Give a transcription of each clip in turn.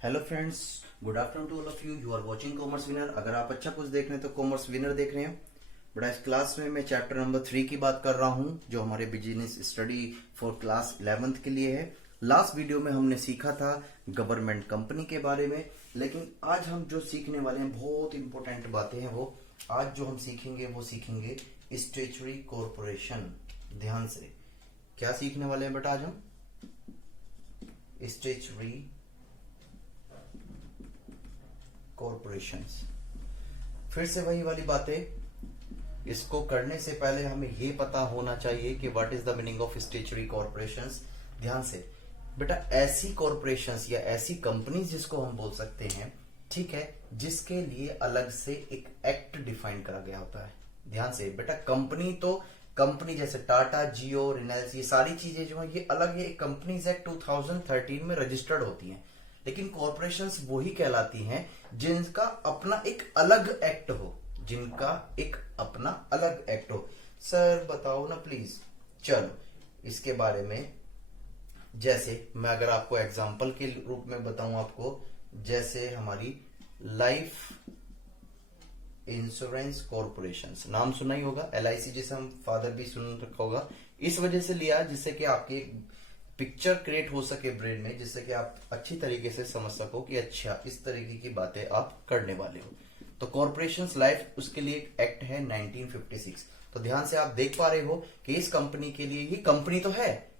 Hello friends, good afternoon to all of you. You are watching commerce winner. अगर आप अच्छा कुछ देख रहे हैं तो कॉमर्स विनर देख रहे हैं। बट इस क्लास में मैं चैप्टर नंबर 3 की बात कर रहा हूं, जो हमारे business study for class 11th के लिए है। लास्ट वीडियो में हमने सीखा था गवर्नमेंट कंपनी के बारे में, लेकिन आज हम जो सीखने वाले हैं बहुत इंपॉर्टेंट बातें हैं। वो आज जो हम सीखेंगे वो सीखेंगे स्टैट्यूटरी कॉरपोरेशन। ध्यान से क्या सीखने वाले हैं बेटा आज हम? Statutory corporations. फिर से वही वाली बातें, इसको करने से पहले हमें ये पता होना चाहिए कि what is the meaning of statutory corporations. ध्यान से बेटा, ऐसी कॉरपोरेशंस या ऐसी कंपनीज जिसको हम बोल सकते हैं, ठीक है, जिसके लिए अलग से एक एक्ट डिफाइन करा गया होता है। ध्यान से बेटा, कंपनी तो कंपनी जैसे टाटा, जियो, रिलायंस, ये सारी चीजें जो है ये अलग है, कंपनीज एक्ट 2013 में रजिस्टर्ड होती हैं। लेकिन कॉरपोरेशंस वही कहलाती हैं जिनका अपना एक अलग एक्ट हो, जिनका एक अपना अलग एक्ट हो। सर बताओ ना प्लीज। चलो इसके बारे में, जैसे मैं अगर आपको एग्जांपल के रूप में बताऊं आपको, जैसे हमारी लाइफ इंश्योरेंस कॉरपोरेशन, नाम सुना ही होगा, LIC, जिसे हम फादर भी सुन रखा होगा। इस वजह से लिया जिससे कि आपकी पिक्चर क्रिएट हो सके ब्रेन में, जिससे कि आप अच्छी तरीके से समझ सको कि अच्छा इस तरीके की बातें आप करने वाले हो। तो कॉरपोरेशंस लाइफ, उसके लिए एक एक्ट है 1956। तो ध्यान से आप देख पा रहे हो कि इस कंपनी के लिए, ये कंपनी तो है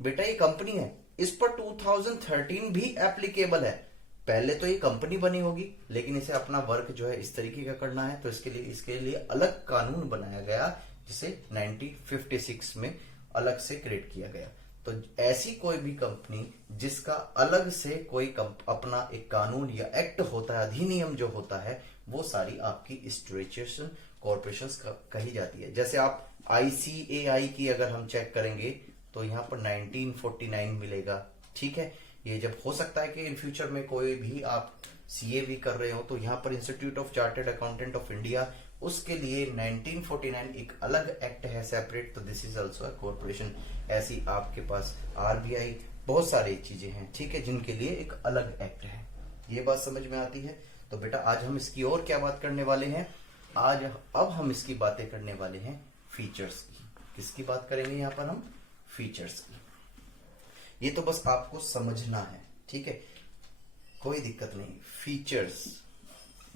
बेटा, ये कंपनी है, इस पर 2013 भी एप्लीकेबल है। पहले तो ये कंपनी बनी होगी, लेकिन इसे अपना वर्क जो है इस तरीके का करना है, तो इसके लिए अलग कानून बनाया गया, जिसे 1956 में अलग से क्रिएट किया गया। तो ऐसी कोई भी कंपनी जिसका अलग से कोई अपना एक कानून या एक्ट होता है, अधिनियम जो होता है, वो सारी आपकी स्टैट्यूटरी कॉरपोरेशंस कही जाती है। जैसे आप ICAI की अगर हम चेक करेंगे तो यहाँ पर 1949 मिलेगा। ठीक है, ये जब हो सकता है कि इन फ्यूचर में कोई भी आप CA भी कर रहे हो, तो यहाँ पर institute of chartered accountant of India, उसके लिए 1949 एक अलग एक्ट है सेपरेट। तो this is also a corporation. ऐसी आपके पास RBI, बहुत सारी चीजें हैं, ठीक है, जिनके लिए एक अलग एक्ट है। ये बात समझ में आती है? तो बेटा आज हम इसकी और क्या बात करने वाले हैं? अब हम इसकी बातें करने वाले हैं फीचर्स की। किसकी बात करेंगे यहाँ पर हम? फीचर्स की। ये तो बस आपको समझना है, ठीक है, कोई दिक्कत नहीं। फीचर्स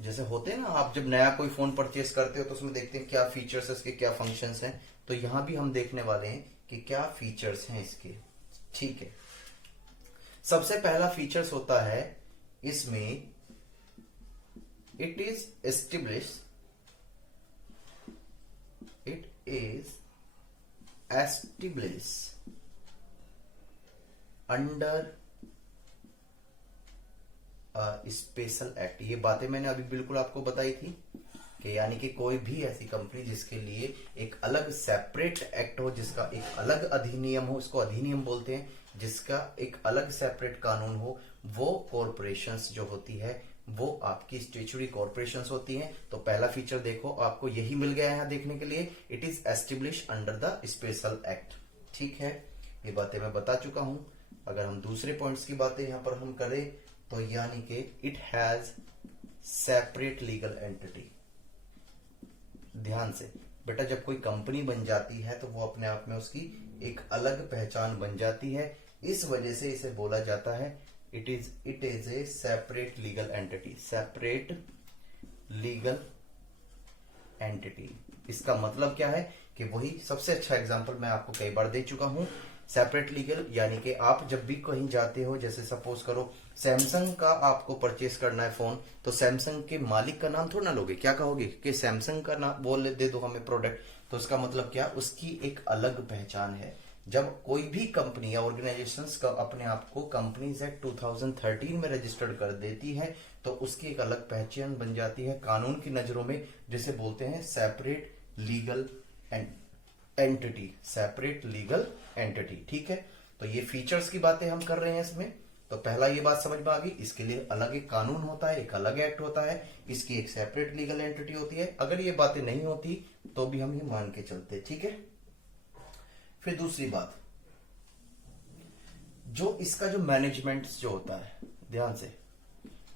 जैसे होते हैं ना, आप जब नया कोई फोन परचेस करते हो तो उसमें देखते हैं क्या फीचर्स है इसके, क्या फंक्शंस हैं। तो यहां भी हम देखने वाले हैं कि क्या फीचर्स हैं इसके। ठीक है, सबसे पहला फीचर्स होता है इसमें, it is establish under special act. ये बातें मैंने अभी बिल्कुल आपको बताई थी कि यानी कि कोई भी ऐसी कंपनी जिसके लिए एक अलग सेपरेट एक्ट हो, जिसका एक अलग अधिनियम हो, इसको अधिनियम बोलते हैं, जिसका एक अलग सेपरेट कानून हो, वो कॉरपोरेशंस जो होती है वो आपकी स्टैट्यूटरी कॉरपोरेशंस होती हैं। तो पहला फीचर देखो, आपको यही मिल गया है देखने के लिए, it is establish under the special act. ठीक है, ये बातें मैं बता चुका हूं। अगर हम दूसरे पॉइंट्स की बातें यहां पर हम करें तो यानी कि it has separate legal entity. ध्यान से बेटा, जब कोई कंपनी बन जाती है तो वो अपने आप में उसकी एक अलग पहचान बन जाती है। इस वजह से इसे बोला जाता है it is a separate legal entity. Separate legal entity, इसका मतलब क्या है कि वही सबसे अच्छा एग्जांपल मैं आपको कई बार दे चुका हूं। सेपरेट लीगल यानी कि आप जब भी कहीं जाते हो, जैसे सपोज करो सैमसंग का आपको परचेस करना है फोन, तो सैमसंग के मालिक का नाम थोड़ा ना लोगे, क्या कहोगे कि सैमसंग का नाम बोल दे दो हमें प्रोडक्ट। तो उसका मतलब क्या, उसकी एक अलग पहचान है। जब कोई भी कंपनी या ऑर्गेनाइजेशंस का अपने आप को कंपनीज एक्ट 2013 में रजिस्टर्ड कर देती है, तो उसकी एक अलग पहचान बन जाती है कानून की नजरों में, जिसे बोलते हैं separate legal entity. Separate legal entity, ठीक है। तो ये फीचर्स की बातें हम कर रहे हैं इसमें। तो पहला ये बात समझ में आ गई, इसके लिए अलग एक कानून होता है, एक अलग एक्ट होता है, इसकी एक सेपरेट लीगल एंटिटी होती है। अगर ये बातें नहीं होती तो भी हम ये मान के चलते, ठीक है। फिर दूसरी बात, जो इसका जो मैनेजमेंट जो होता है, ध्यान से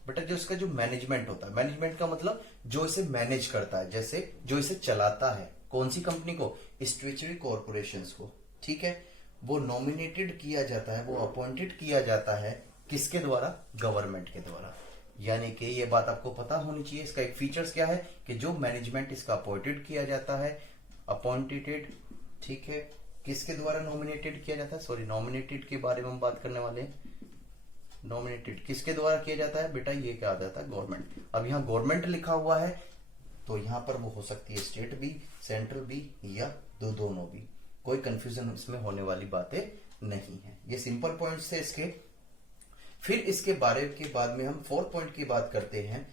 बेटा, जो इसका जो मैनेजमेंट होता है, मैनेजमेंट का मतलब जो इसे मैनेज करता है, जैसे जो इसे चलाता है, कौन सी कंपनी को, स्टैट्यूटरी कॉर्पोरेशंस को, ठीक है, वो नॉमिनेटेड किया जाता है, वो अपॉइंटेड किया जाता है किसके द्वारा, गवर्नमेंट के द्वारा। यानी कि ये बात आपको पता होनी चाहिए। इसका एक फीचर्स क्या है कि जो मैनेजमेंट इसका अपॉइंटेड किया जाता है, अपॉइंटेड, ठीक है, किसके द्वारा नॉमिनेटेड किया जाता है, सॉरी नॉमिनेटेड के बारे में हम बात करने वाले हैं। नॉमिनेटेड किसके द्वारा किया जाता है बेटा, ये क्या आ जाता है, गवर्नमेंट। अब यहाँ गवर्नमेंट लिखा हुआ है तो यहाँ पर वो हो सकती है स्टेट भी, सेंट्रल भी, या दोनों भी, कोई कंफ्यूजन इसमें होने वाली बातें नहीं है। ये सिंपल पॉइंट्स थे इसके। फिर इसके बारे के बाद में हम 4 पॉइंट की बात करते हैं,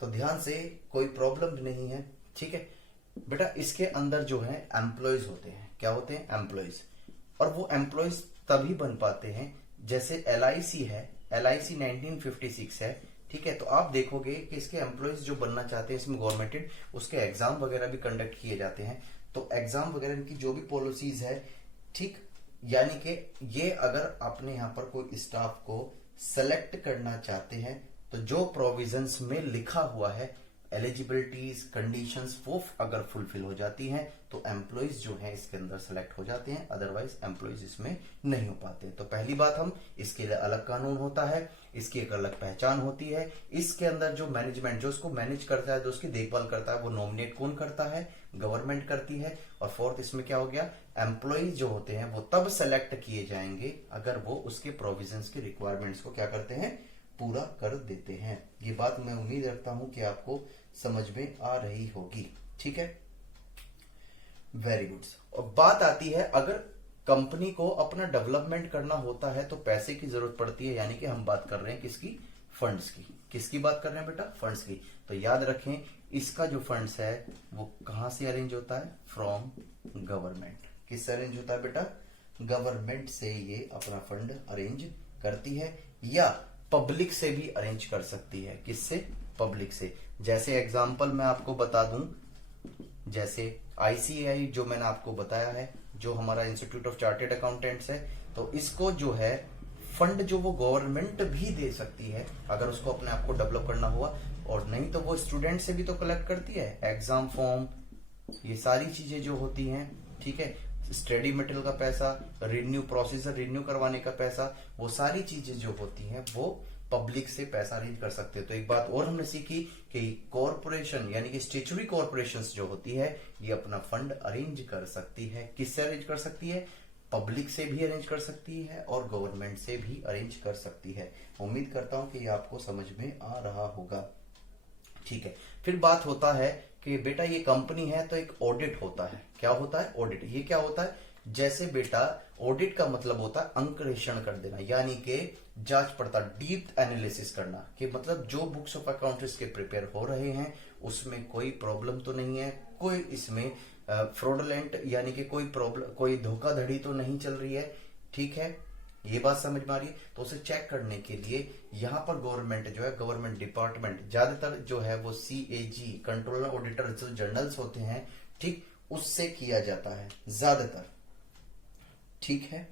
तो ध्यान से, कोई प्रॉब्लम नहीं है, ठीक है बेटा। इसके अंदर जो है एम्प्लॉयज होते हैं, क्या होते हैं, एम्प्लॉयज। और वो एम्प्लॉयज तभी बन पाते हैं, जैसे LIC है, LIC 1956 है, ठीक है। तो आप देखोगे कि इसके एम्प्लॉयज जो बनना चाहते हैं इसमें गवर्नमेंटेड, उसके एग्जाम वगैरह भी कंडक्ट किए जाते हैं। तो एग्जाम वगैरह की जो भी पॉलिसीज है, ठीक, यानी कि ये अगर आपने यहाँ पर कोई स्टाफ को सेलेक्ट करना चाहते हैं तो जो प्रोविजंस में लिखा हुआ है, एलिजिबिलिटीज, कंडीशंस, वो अगर फुलफिल हो जाती हैं तो एम्प्लॉयज जो हैं इसके अंदर सेलेक्ट हो जाते हैं, अदरवाइज एम्प्लॉयज इसमें नहीं हो पाते। तो पहली बात, हम इसके लिए अलग कानून होता है, इसकी एक अलग पहचान होती है। इसके अंदर जो मैनेजमेंट, जो उसको मैनेज करता है, जो उसकी देखभाल करता है, वो नॉमिनेट कौन करता है, गवर्नमेंट करती है। और फोर्थ इसमें क्या हो गया, एम्प्लॉयज जो होते हैं वो तब सेलेक्ट किए जाएंगे अगर वो उसके प्रोविजंस के रिक्वायरमेंट्स को क्या करते हैं, पूरा कर देते हैं। ये बात मैं उम्मीद रखता हूं कि आपको समझ में आ रही होगी, ठीक है, वेरी गुड। और बात आती है, अगर कंपनी को अपना डेवलपमेंट करना होता है तो पैसे की जरूरत पड़ती है, यानी कि हम बात कर रहे हैं किसकी, फंड्स की। किसकी बात कर रहे हैं बेटा, फंड्स की। तो याद रखें, इसका जो फंड्स है वो कहां से अरेंज होता है, फ्रॉम गवर्नमेंट। किससे अरेंज होता है बेटा, गवर्नमेंट से ये अपना फंड अरेंज करती है, या पब्लिक से भी अरेंज कर सकती है। किससे, पब्लिक से। जैसे एग्जांपल मैं आपको बता दूं, जैसे ICAI जो मैंने आपको बताया है, जो हमारा इंस्टीट्यूट ऑफ चार्टेड अकाउंटेंट्स है, तो इसको जो है फंड जो वो गवर्नमेंट भी दे सकती है अगर उसको अपने आप को डेवलप करना हुआ, और नहीं तो वो स्टूडेंट से भी तो कलेक्ट करती है, एग्जाम फॉर्म, ये सारी चीजें जो होती हैं, ठीक है, स्टडी मटेरियल का पैसा, रिन्यू प्रोसीजर रिन्यू करवाने का पैसा, वो सारी चीजें जो होती हैं वो पब्लिक से पैसा अरेंज कर सकते हैं। तो एक बात और हमने सीखी कि कॉर्पोरेशन यानी कि स्टैट्यूटरी कॉर्पोरेशंस जो होती है ये अपना फंड अरेंज कर सकती है। किससे अरेंज कर सकती है, पब्लिक से भी अरेंज कर सकती है और गवर्नमेंट से भी अरेंज कर सकती है। उम्मीद करता हूं कि ये आपको समझ में आ रहा होगा, ठीक है। फिर बात होता है कि बेटा ये कंपनी है तो एक ऑडिट होता है। क्या होता है, ऑडिट। ये क्या होता है, जैसे बेटा ऑडिट का मतलब होता है अंकेक्षण कर देना, यानी कि जांच पड़ताल, डीप एनालिसिस करना, कि मतलब जो बुक्स ऑफ अकाउंट्स के प्रिपेयर हो रहे हैं उसमें कोई प्रॉब्लम तो नहीं है, कोई इसमें फ्रॉडलेंट यानी कि कोई प्रॉब्लम, कोई धोखाधड़ी तो नहीं चल रही है, ठीक है, ये बात समझ में आ रही है। तो उसे चेक करने के लिए यहां पर गवर्नमेंट जो है, गवर्नमेंट डिपार्टमेंट ज्यादातर जो है वो CAG, कंट्रोलर ऑडिटर जो जर्नल्स होते हैं, ठीक, उससे किया जाता है ज्यादातर, ठीक है।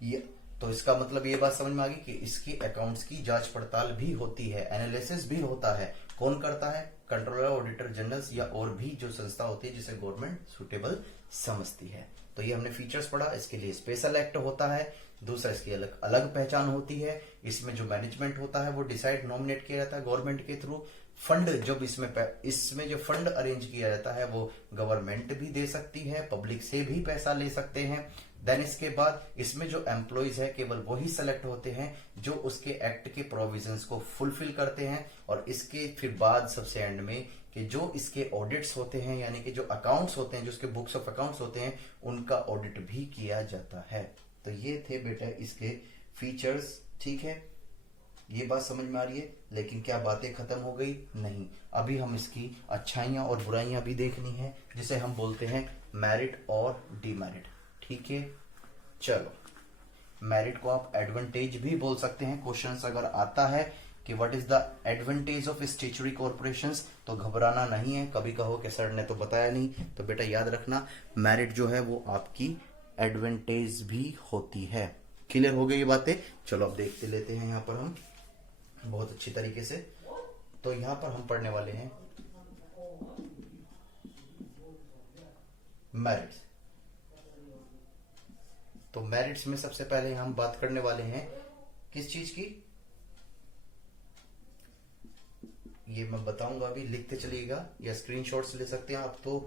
ये तो इसका मतलब ये बात समझ में आ गई कि इसकी अकाउंट्स की जांच पड़ताल भी होती है, एनालिसिस भी होता है। कौन करता है, कंट्रोलर ऑडिटर जनरल्स या और भी जो संस्था होती है जिसे गवर्नमेंट सुटेबल समझती है। तो ये हमने फीचर्स पढ़ा। इसके लिए स्पेशल एक्ट होता है, दूसरा इसकी अलग अलग पहचान होती है। इसमें जो मैनेजमेंट होता है वो डिसाइड, नॉमिनेट किया जाता है गवर्नमेंट के थ्रू। फंड जब इसमें जो फंड अरेंज किया जाता है वो गवर्नमेंट भी दे सकती है, पब्लिक से भी पैसा ले सकते हैं। देन इसके बाद इसमें जो एम्प्लॉयज है केवल वही सेलेक्ट होते हैं जो उसके एक्ट के प्रोविजंस को फुलफिल करते हैं। और इसके फिर बाद सबसे एंड में कि जो इसके ऑडिट्स होते हैं यानी कि जो अकाउंट्स होते हैं, जो उसके बुक्स ऑफ अकाउंट्स होते हैं, उनका ऑडिट भी किया जाता है। तो ये थे बेटा इसके फीचर्स, ठीक है, ये बात समझ में आ रही है। लेकिन क्या बातें खत्म हो गई? नहीं, अभी हम इसकी अच्छाइयां और बुराइयां भी देखनी है, जिसे हम बोलते हैं मेरिट और डीमेरिट, ठीक है। चलो, मेरिट को आप एडवांटेज भी बोल सकते हैं। क्वेश्चंस अगर आता है कि what is the advantage of statutory corporations, तो घबराना नहीं है। कभी कहो कि सर ने तो बताया नहीं, तो बेटा याद रखना मेरिट जो है वो आपकी एडवांटेज भी होती है। क्लियर हो गई ये बातें? चलो अब देखते लेते हैं यहाँ पर हम बहुत बहुत अच्छी तरीके से। तो यहां पर हम पढ़ने वाले हैं मेरिट्स। तो मेरिट्स में सबसे पहले हम बात करने वाले हैं किस चीज की, ये मैं बताऊंगा अभी, लिखते चलिएगा या स्क्रीनशॉट्स ले सकते हैं आप तो।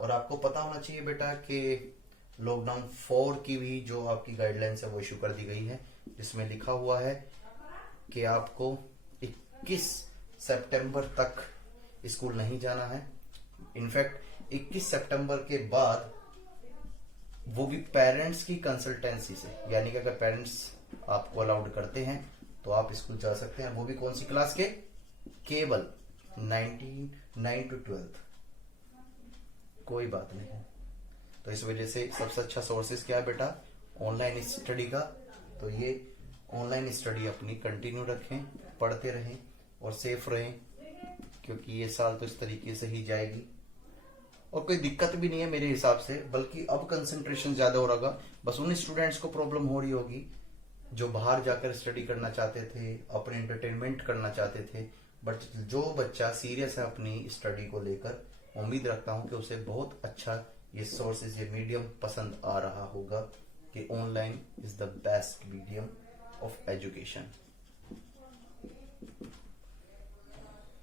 और आपको पता होना चाहिए बेटा कि लॉकडाउन 4 की भी जो आपकी गाइडलाइंस है वो इशू कर दी गई है, जिसमें लिखा हुआ है कि आपको 21 सितंबर तक स्कूल नहीं जाना है। इनफैक्ट 21 सितंबर के बाद वो भी पेरेंट्स की कंसल्टेंसी से, यानी कि अगर पेरेंट्स आपको अलाउड करते हैं तो आप स्कूल जा सकते हैं। वो भी कौन सी क्लास के, केवल 9 to 12, कोई बात नहीं है। तो इस वजह से सबसे अच्छा सोर्सेज क्या है बेटा, ऑनलाइन स्टडी का। तो ये ऑनलाइन स्टडी अपनी कंटिन्यू रखें, पढ़ते रहें और सेफ रहें, क्योंकि ये साल तो इस तरीके से ही जाएगी और कोई दिक्कत भी नहीं है मेरे हिसाब से। बल्कि अब कंसंट्रेशन ज्यादा हो रहा, बस उन स्टूडेंट्स को प्रॉब्लम हो रही होगी जो बाहर जाकर स्टडी करना चाहते थे, अपने एंटरटेनमेंट करना चाहते थे। बट जो बच्चा सीरियस है अपनी स्टडी को लेकर, उम्मीद रखता हूं कि उसे बहुत अच्छा ये सोर्सेज, ये मीडियम पसंद आ रहा होगा कि online is the best medium of education.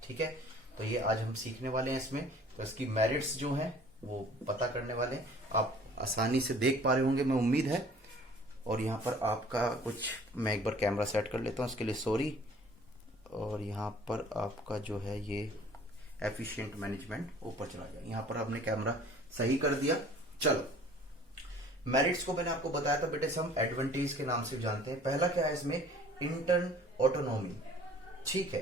ठीक है, तो ये आज हम सीखने वाले हैं इसमें। तो इसकी मेरिट्स जो हैं वो पता करने वाले हैं। आप आसानी से देख पा रहे होंगे, मैं उम्मीद है। और यहाँ पर आपका कुछ, मैं एक बार कैमरा सेट कर लेता हूँ, उसके लिए सॉरी। और यहाँ पर आपका जो है ये एफिशिएंट मैनेजमेंट ऊपर चला गया। यहाँ पर आपने कैमरा सही कर दिया। चलो, मेरिट्स को मैंने आपको बताया था बेटे, हम एडवांटेज के नाम से जानते हैं। पहला क्या है इसमें, इंटर्न ऑटोनॉमी। ठीक है,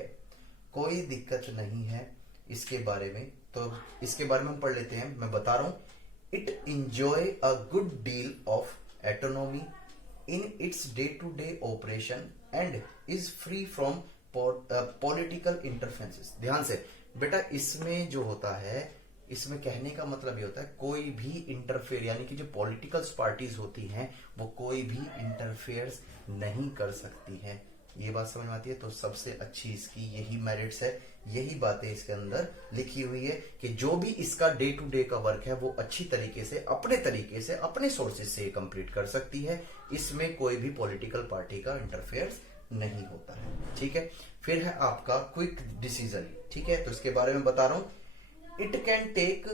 कोई दिक्कत नहीं है इसके बारे में। तो इसके बारे में हम पढ़ लेते हैं, मैं बता रहा हूं। It enjoy a good deal of autonomy in its day to day operation and is free from political interferences. ध्यान से बेटा, इसमें जो होता है, इसमें कहने का मतलब ये होता है कोई भी इंटरफेयर, यानी कि जो पॉलिटिकल पार्टीज होती हैं वो कोई भी इंटरफेयर नहीं कर सकती हैं। ये बात समझ में आती है। तो सबसे अच्छी इसकी यही मेरिट्स है, यही बातें इसके अंदर लिखी हुई है कि जो भी इसका डे टू डे का वर्क है वो अच्छी तरीके से, अपने तरीके से, अपने सोर्सेज से कंप्लीट कर सकती है। इसमें कोई भी पॉलिटिकल पार्टी का इंटरफेयर नहीं होता है। ठीक है, फिर है आपका क्विक डिसीजन। ठीक है, तो इसके बारे में बता रहा हूं। It can take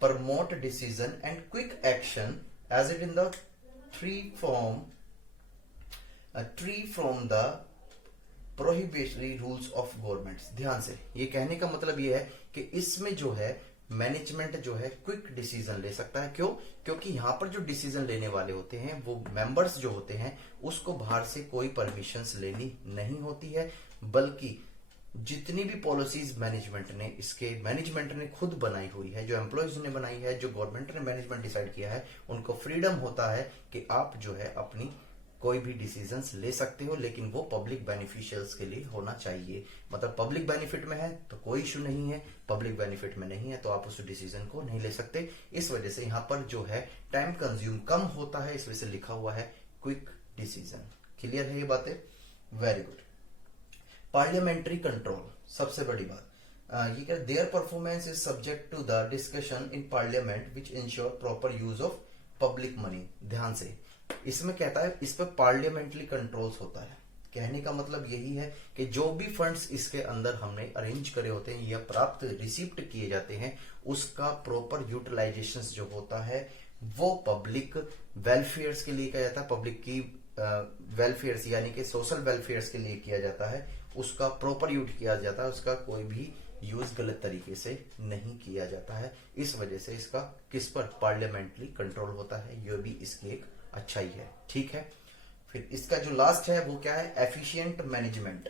promote decision and quick action as it in the tree from the prohibitory rules of governments. ध्यान से, ये कहने का मतलब ये है कि इसमें जो है मैनेजमेंट जो है क्विक डिसीजन ले सकता है। क्यों? क्योंकि यहाँ पर जो डिसीजन लेने वाले होते हैं वो मेंबर्स जो होते हैं, उसको बाहर से कोई परमिशंस लेनी नहीं होती है, बल्कि जितनी भी पॉलिसीज मैनेजमेंट ने खुद बनाई हुई है, जो एम्प्लॉयज ने बनाई है, जो गवर्नमेंट ने मैनेजमेंट डिसाइड किया है, उनको फ्रीडम होता है कि आप जो है अपनी कोई भी डिसीजंस ले सकते हो, लेकिन वो पब्लिक बेनिफिशियल्स के लिए होना चाहिए। मतलब पब्लिक बेनिफिट में है तो कोई इशू नहीं है, पब्लिक बेनिफिट में नहीं है तो आप उस डिसीजन को नहीं ले सकते। इस वजह से यहाँ पर जो है टाइम कंज्यूम कम होता है, इस वजह से लिखा हुआ है क्विक डिसीजन। क्लियर है ये बातें? Very good. पार्लियामेंट्री कंट्रोल, सबसे बड़ी बात ये क्या, their performance is subject to the discussion in parliament which ensure proper use of public money. ध्यान से, इसमें कहता है इस पर पार्लियामेंट्री कंट्रोल्स होता है। कहने का मतलब यही है कि जो भी फंड्स इसके अंदर हमने अरेंज करे होते हैं या प्राप्त रिसीप्ट किए जाते हैं, उसका प्रॉपर यूटिलाइजेशन जो होता है वो पब्लिक वेलफेयर्स के लिए किया जाता है। पब्लिक की वेलफेयर्स यानी कि सोशल वेलफेयर्स के लिए किया जाता है, उसका प्रॉपर यूज किया जाता है, उसका कोई भी यूज गलत तरीके से नहीं किया जाता है। इस वजह से इसका किस पर पार्लियामेंट्री कंट्रोल होता है, यह भी इसकी एक अच्छाई है। ठीक है, फिर इसका जो लास्ट है वो क्या है, efficient management.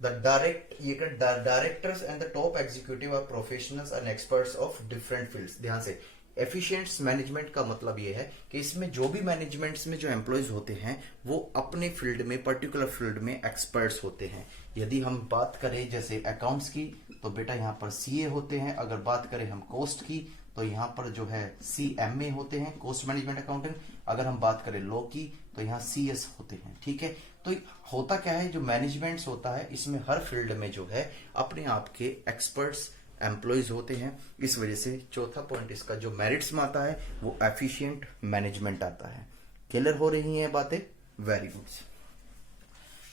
The directors and the top executive are professionals and experts of different fields. ध्यान से, एफिशिएंट मैनेजमेंट का मतलब ये है कि इसमें जो भी मैनेजमेंट्स में जो एम्प्लॉयज होते हैं वो अपने फील्ड में, पर्टिकुलर फील्ड में एक्सपर्ट्स होते हैं। यदि हम बात करें जैसे अकाउंट्स की तो बेटा यहाँ पर सीए होते हैं। अगर बात करें हम कॉस्ट की तो यहाँ पर जो है सीएमए होते हैं, कॉस्ट मैनेजमेंट अकाउंटेंट। अगर हम बात करें लॉ की तो यहाँ सीएस होते हैं। ठीक है, तो होता क्या है, जो मैनेजमेंट्स होता है इसमें हर फील्ड में जो है अपने आप के एक्सपर्ट्स एम्प्लॉयज होते हैं। इस वजह से चौथा पॉइंट इसका जो मेरिट्स में आता है वो एफिशिएंट मैनेजमेंट आता है। क्लियर हो रही हैं बातें? Very good.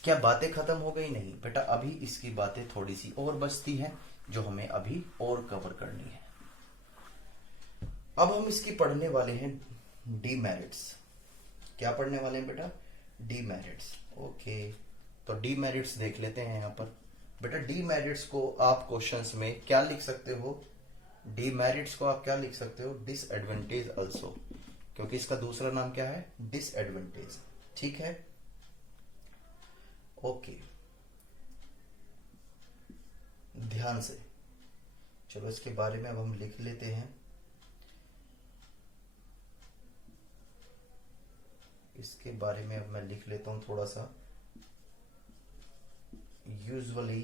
क्या बातें खत्म हो गई? नहीं बेटा, अभी इसकी बातें थोड़ी सी और बचती हैं जो हमें अभी और कवर करनी है। अब हम इसकी पढ़ने वाले हैं डीमेरिट्स। क्या पढ़ने वाले हैं बेटा? डीमेरिट्स। ओके, तो डीमेरिट्स देख लेते हैं यहां पर। बेटा डीमेरिट्स को आप क्वेश्चंस में क्या लिख सकते हो? डीमेरिट्स को आप क्या लिख सकते हो? डिसएडवांटेज आल्सो, क्योंकि इसका दूसरा नाम क्या है? डिसएडवांटेज। ठीक है, ओके, ध्यान से चलो इसके बारे में अब हम लिख लेते हैं। इसके बारे में अब मैं लिख लेता हूं थोड़ा सा। Usually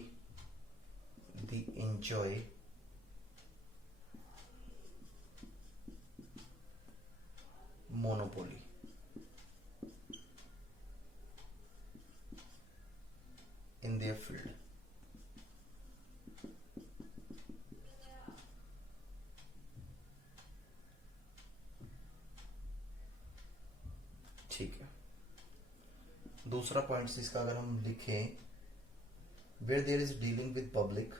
the enjoy monopoly. in their field। ठीक है, दूसरा पॉइंट इसका अगर हम लिखें, where there is dealing with public,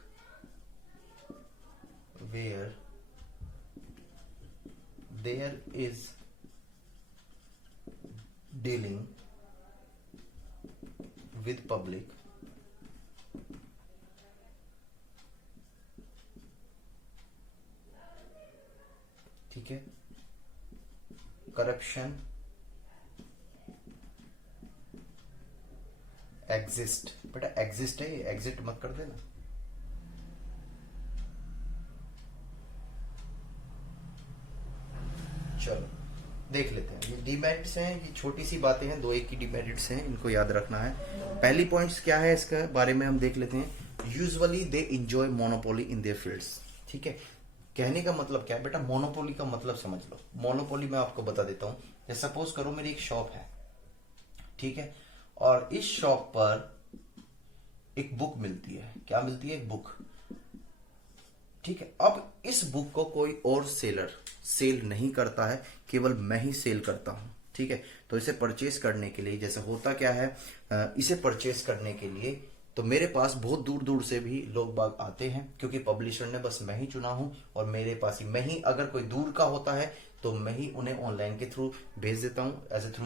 where there is dealing with public, ठीक है, करप्शन एग्जिस्ट। बेटा एग्जिस्ट है, एग्जिट मत कर देना। चलो देख लेते हैं, ये डीमेरिट्स हैं, ये छोटी सी बातें हैं, 2 एक की डीमेरिट्स हैं, इनको याद रखना है। पहली पॉइंट्स क्या है इसका बारे में हम देख लेते हैं। Usually they enjoy monopoly in their fields. ठीक है, कहने का मतलब क्या है बेटा? मोनोपोली का मतलब समझ लो। मोनोपोली मैं आपको बता देता हूं। जैसे सपोज करो मेरी एक शॉप है, ठीक है, और इस शॉप पर एक बुक मिलती है। क्या मिलती है? एक बुक। ठीक है, अब इस बुक को कोई और सेलर सेल नहीं करता है, केवल मैं ही सेल करता हूं। ठीक है, तो इसे परचेस करने के लिए जैसे होता क्या है, इसे परचेस करने के लिए तो मेरे पास बहुत दूर दूर से भी लोग बाग आते हैं, क्योंकि पब्लिशर ने बस मैं ही चुना हूं और मेरे पास ही मैं ही, अगर कोई दूर का होता है तो मैं ही उन्हें ऑनलाइन के थ्रू भेज देता हूं, एज ए थ्रू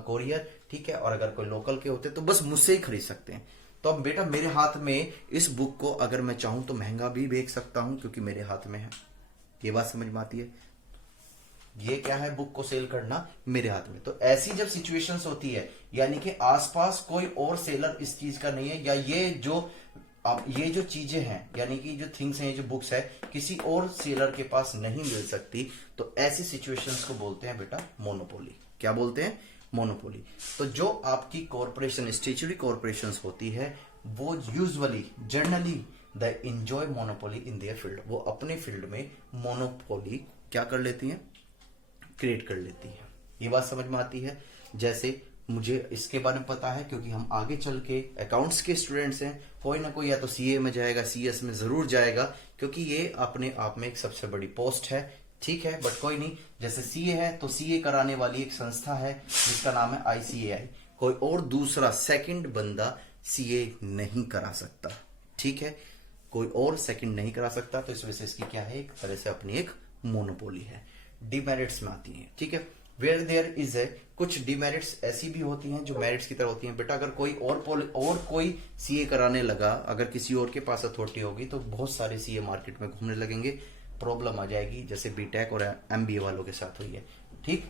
कोरियर। ठीक है, और अगर कोई लोकल के होते तो बस मुझसे ही खरीद सकते हैं। तो अब बेटा मेरे हाथ में इस बुक को अगर मैं चाहूं तो महंगा भी बेच सकता हूं, क्योंकि मेरे हाथ में है। ये बात समझ में आती है? ये क्या है? बुक को सेल करना मेरे हाथ में। तो ऐसी जब सिचुएशंस होती है, यानी कि आसपास कोई और सेलर इस चीज का नहीं है, या ये जो चीजें हैं, यानी कि जो थिंग्स हैं, जो बुक्स है, किसी और सेलर के पास नहीं मिल सकती, तो ऐसी सिचुएशंस को बोलते हैं बेटा मोनोपोली। क्या बोलते हैं? मोनोपोली। तो जो आपकी कॉर्पोरेशन, स्टेचुरी कॉर्पोरेशंस होती है, वो usually generally the enjoy monopoly in their field. वो अपने फील्ड में मोनोपोली क्या कर लेती हैं? क्रिएट कर लेती है। ये बात समझ में आती है? जैसे मुझे इसके बारे में पता है क्योंकि हम आगे चल के अकाउंट्स के स्टूडेंट्स हैं, कोई ना कोई या तो सीए में जाएगा, सीएस में जरूर जाएगा, क्योंकि ये अपने आप में एक सबसे बड़ी पोस्ट है। ठीक है, बट कोई नहीं, जैसे सीए है तो सीए कराने वाली एक संस्था है जिसका नाम है आईसीएआई। कोई और दूसरा सेकंड बंदा सीए नहीं करा सकता। ठीक है, कोई और सेकंड नहीं करा सकता, तो इस वजह से इसकी क्या है? एक तरह से अपनी एक मोनोपोली है। डीमेरिट्स में आती है। ठीक है, वेयर देयर इज ए, कुछ डीमेरिट्स ऐसी भी होती हैं जो मेरिट्स की तरह होती हैं। बेटा अगर कोई और कोई सीए कराने लगा, अगर किसी और के पास अथॉरिटी होगी, तो बहुत सारे सीए मार्केट में घूमने लगेंगे, प्रॉब्लम आ जाएगी, जैसे बीटेक और एमबीए वालों के साथ हुई है। ठीक,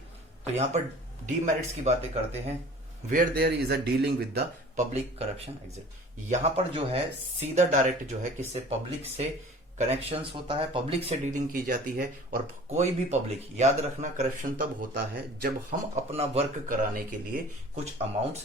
तो यहां पर डीमेरिट्स की बातें करते हैं। Where there is a dealing with the public corruption exit. यहां पर जो है सीधा डायरेक्ट जो है किससे? पब्लिक से कनेक्शंस होता है, पब्लिक से डीलिंग की जाती है। और कोई भी पब्लिक, याद रखना, करप्शन तब होता है जब हम अपना वर्क कराने के लिए कुछ अमाउंट्स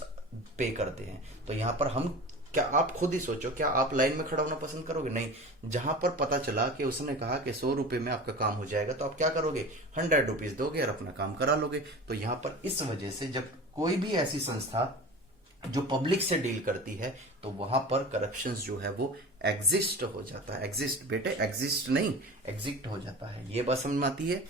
पे करते हैं। तो यहां पर हम क्या, आप खुद ही सोचो, क्या आप लाइन में खड़ा होना पसंद करोगे? नहीं। जहां पर पता चला कि उसने कहा कि 100 रुपए में आपका काम हो जाएगा, तो आप क्या करोगे? 100 रुपीज दोगे और अपना काम करा लोगे। तो यहां पर इस वजह से जब कोई भी ऐसी संस्था जो पब्लिक से डील करती है, तो वहां पर करप्शन जो है वो एग्जिस्ट हो जाता है। एग्जिस्ट बेटे, एग्जिस्ट नहीं, एग्जिस्ट हो जाता है। ये बात समझ में आती है,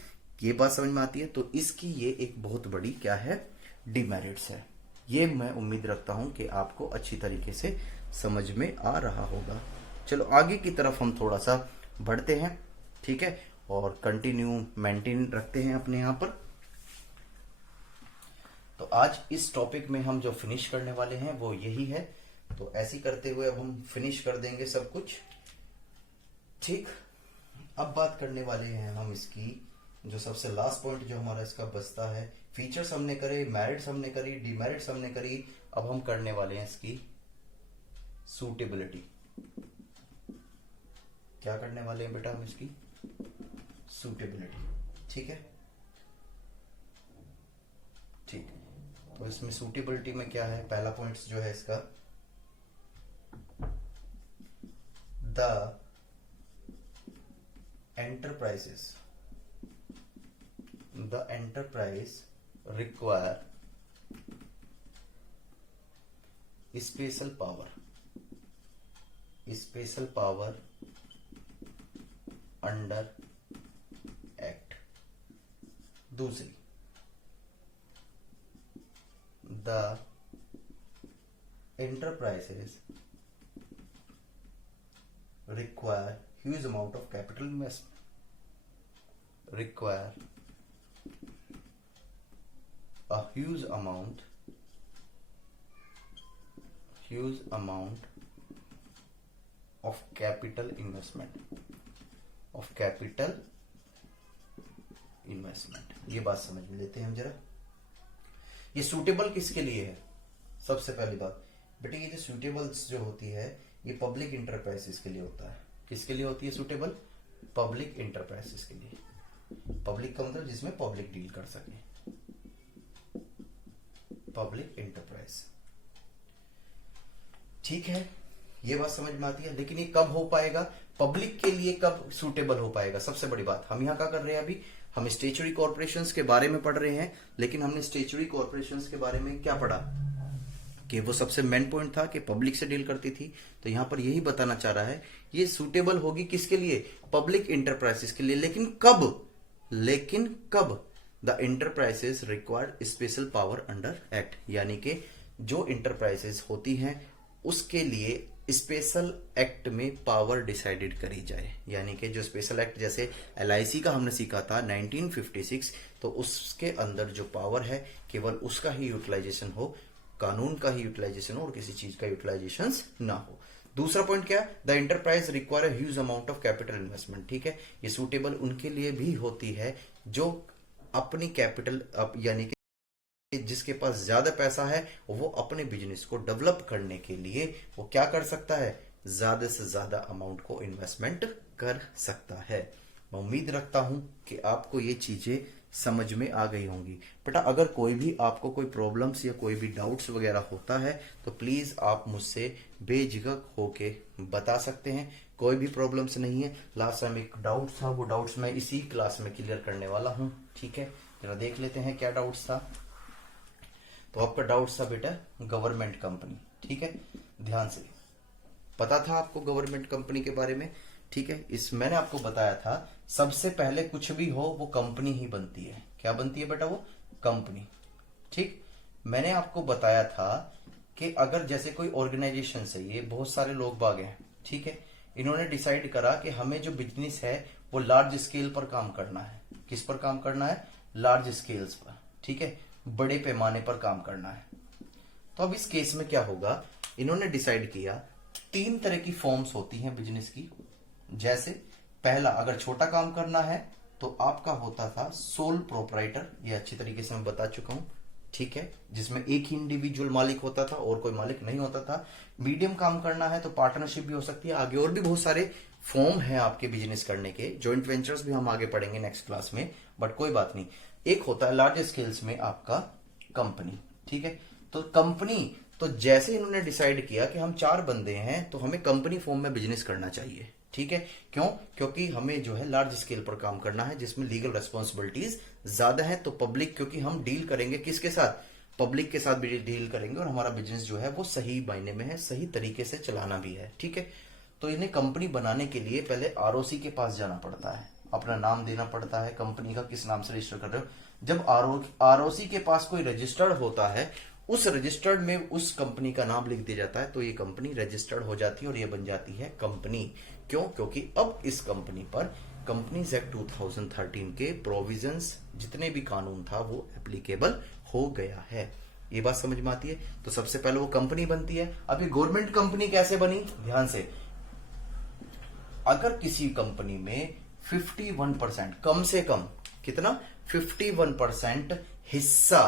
ये बात समझ में आती है। तो इसकी ये एक बहुत बड़ी क्या है, डिमेरिट्स है। ये मैं उम्मीद रखता हूं कि आपको अच्छी तरीके से समझ में आ रहा होगा। चलो आगे की तरफ हम थोड़ा सा बढ़ते हैं, ठीक है, और कंटिन्यू मेंटेन रखते हैं अपने यहां पर। तो आज इस टॉपिक में हम जो फिनिश करने वाले हैं वो यही है। तो ऐसे करते हुए अब हम फिनिश कर देंगे सब कुछ, ठीक। अब बात करने वाले हैं हम इसकी जो सबसे लास्ट पॉइंट जो हमारा इसका बचता है। फीचर्स हमने करे, मेरिट्स हमने करी, डिमेरिट्स हमने करी। अब हम करने वाले हैं इसकी सूटेबिलिटी। क्या करने वाले हैं बेटा हम इसकी सूटेबिलिटी, ठीक है, ठीक। तो इसमें सूटेबिलिटी में क्या है, पहला पॉइंट जो है इसका, the enterprise require special power under act. दूसरी, the enterprises require huge amount of capital investment, require a huge amount of capital investment, ये बात समझ लेते हैं हम जरा। ये सूटेबल किसके लिए है, सबसे पहली बात बेटे, ये जो सूटेबल्स जो होती है ये पब्लिक इंटरप्राइजेस के लिए होता है। किसके लिए होती है सूटेबल, पब्लिक इंटरप्राइजेस के लिए। पब्लिक का मतलब जिसमें पब्लिक डील कर सके, पब्लिक इंटरप्राइज, ठीक है, ये बात समझ में आती है। लेकिन ये कब हो पाएगा, पब्लिक के लिए कब सूटेबल हो पाएगा, सबसे बड़ी बात। हम यहाँ क्या कर रहे हैं, अभी हम स्टैट्यूटरी कॉर्पोरेशंस के बारे में पढ़ रहे हैं, लेकिन हमने स्टैट्यूटरी कॉर्पोरेशंस के बारे में क्या पढ़ा कि वो सबसे मेन पॉइंट था कि पब्लिक से डील करती थी। तो यहां पर यही बताना चाह रहा है, ये सूटेबल होगी किसके लिए, पब्लिक इंटरप्राइजेस के लिए। लेकिन कब the enterprises required special power under act, यानी कि जो इंटरप्राइजेस होती हैं उसके लिए स्पेशल एक्ट में पावर डिसाइडेड करी जाए। यानी कि जो स्पेशल एक्ट, जैसे LIC का हमने सीखा था 1956, तो उसके अंदर जो पावर है केवल उसका ही यूटिलाइजेशन हो, कानून का ही यूटिलाइजेशन हो और किसी चीज का यूटिलाइजेशन ना हो। दूसरा पॉइंट क्या, the enterprise require huge amount of capital investment, ठीक है। ये सूटेबल उनके लिए भी होती है जो अपनी कैपिटल, यानी कि जिसके पास ज्यादा पैसा है वो अपने बिजनेस को डेवलप करने के लिए वो क्या कर सकता है, ज्यादा से ज्यादा अमाउंट को इन्वेस्टमेंट कर सकता है। मैं उम्मीद रखता हूं कि आपको ये चीजें समझ में आ गई होंगी। बेटा अगर कोई भी आपको कोई प्रॉब्लम्स या कोई भी डाउट्स वगैरह होता है तो प्लीज आप मुझसे बेझिझक होके बता सकते हैं, कोई भी प्रॉब्लम्स नहीं है। लास्ट टाइम एक डाउट था, वो डाउट्स मैं इसी क्लास में क्लियर करने वाला हूं, ठीक है। जरा देख लेते हैं क्या डाउट्स था। तो आपका डाउट था बेटा गवर्नमेंट कंपनी, ठीक है, ध्यान से। पता था आपको गवर्नमेंट कंपनी के बारे में, ठीक है। इस मैंने आपको बताया था सबसे पहले कुछ भी हो वो कंपनी ही बनती है। क्या बनती है बेटा, वो कंपनी, ठीक। मैंने आपको बताया था कि अगर जैसे कोई ऑर्गेनाइजेशन है, ये बहुत सारे लोग बाग हैं, ठीक है, इन्होंने डिसाइड करा कि हमें जो बिजनेस है वो लार्ज स्केल पर काम करना है। किस पर काम करना है, लार्ज स्केल्स पर, ठीक है, बड़े पैमाने पर काम करना है। तो अब इस केस में क्या होगा, इन्होंने डिसाइड किया 3 तरह की फॉर्म्स होती हैं बिजनेस की। जैसे पहला, अगर छोटा काम करना है तो आपका होता था सोल प्रोपराइटर, ये अच्छी तरीके से मैं बता चुका हूं, ठीक है, जिसमें एक ही इंडिविजुअल मालिक होता था और कोई मालिक नहीं होता था। मीडियम काम करना है तो पार्टनरशिप भी हो सकती है। आगे और भी बहुत सारे फॉर्म है आपके बिजनेस करने के, जॉइंट वेंचर्स भी हम आगे पढ़ेंगे नेक्स्ट क्लास में, बट कोई बात नहीं। एक होता है लार्ज स्केल्स में आपका कंपनी, ठीक है। तो कंपनी, तो जैसे इन्होंने डिसाइड किया कि हम 4 बंदे हैं तो हमें कंपनी फॉर्म में बिजनेस करना चाहिए, ठीक है। क्यों, क्योंकि हमें जो है लार्ज स्केल पर काम करना है जिसमें लीगल रेस्पॉन्सिबिलिटीज ज्यादा है। तो पब्लिक, क्योंकि हम डील करेंगे किसके साथ, पब्लिक के साथ भी डील करेंगे और हमारा बिजनेस जो है वो सही मायने में है, सही तरीके से चलाना भी है, ठीक है। तो इन्हें कंपनी बनाने के लिए पहले आरओसी के पास जाना पड़ता है, अपना नाम देना पड़ता है, कंपनी का किस नाम से रजिस्टर कर रहे हो। जब आरओसी के पास कोई रजिस्टर्ड होता है, उस रजिस्टर्ड में उस कंपनी का नाम लिख दिया जाता है, तो ये कंपनी रजिस्टर्ड हो जाती है और ये बन जाती है कंपनी। क्यों? क्योंकि अब इस कंपनी पर कंपनीज एक्ट 2013 के प्रोविजंस, जितने भी कानून था वो एप्लीकेबल हो गया है। ये बात समझ में आती है। तो सबसे पहले वो कंपनी बनती है। अब ये गवर्नमेंट कंपनी कैसे बनी, ध्यान से, अगर किसी कंपनी में 51% कम से कम कितना 51% हिस्सा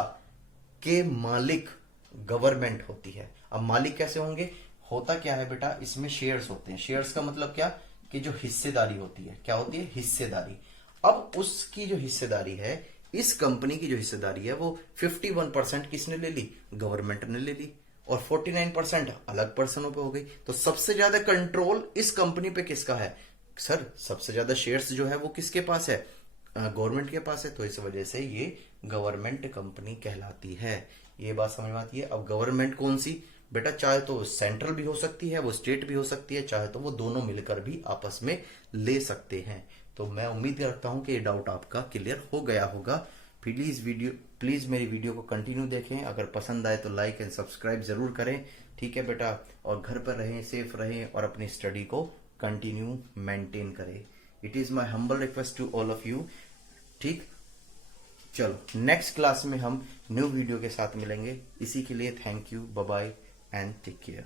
के मालिक गवर्नमेंट होती है। अब मालिक कैसे होंगे, होता क्या है बेटा, इसमें शेयर्स होते हैं। शेयर्स का मतलब क्या, कि जो हिस्सेदारी होती है, क्या होती है, हिस्सेदारी। अब उसकी जो हिस्सेदारी है, इस कंपनी की जो हिस्सेदारी है वो 51% किसने ले ली, गवर्नमेंट ने ले ली, और 49% अलग पर्सनों पे हो गई। तो सबसे ज्यादा कंट्रोल इस कंपनी पे किसका है, सर सबसे ज्यादा शेयर्स जो है वो किसके पास है, गवर्नमेंट के पास है। तो इस वजह से ये गवर्नमेंट कंपनी कहलाती है। ये बात समझ में आती है। अब गवर्नमेंट कौन सी, बेटा चाहे तो सेंट्रल भी हो सकती है, वो स्टेट भी हो सकती है, चाहे तो वो दोनों मिलकर भी आपस में ले सकते हैं। तो मैं उम्मीद करता हूं कि ये डाउट आपका क्लियर हो गया होगा। प्लीज मेरी वीडियो को कंटिन्यू देखें। अगर पसंद आए तो लाइक एंड सब्सक्राइब जरूर करें, ठीक है बेटा। और घर पर रहें, सेफ रहें और अपनी स्टडी को कंटिन्यू मेंटेन करें। It is my humble request to all of you, ठीक। चलो नेक्स्ट क्लास में हम न्यू वीडियो के साथ मिलेंगे। इसी के लिए thank you, bye bye and take care.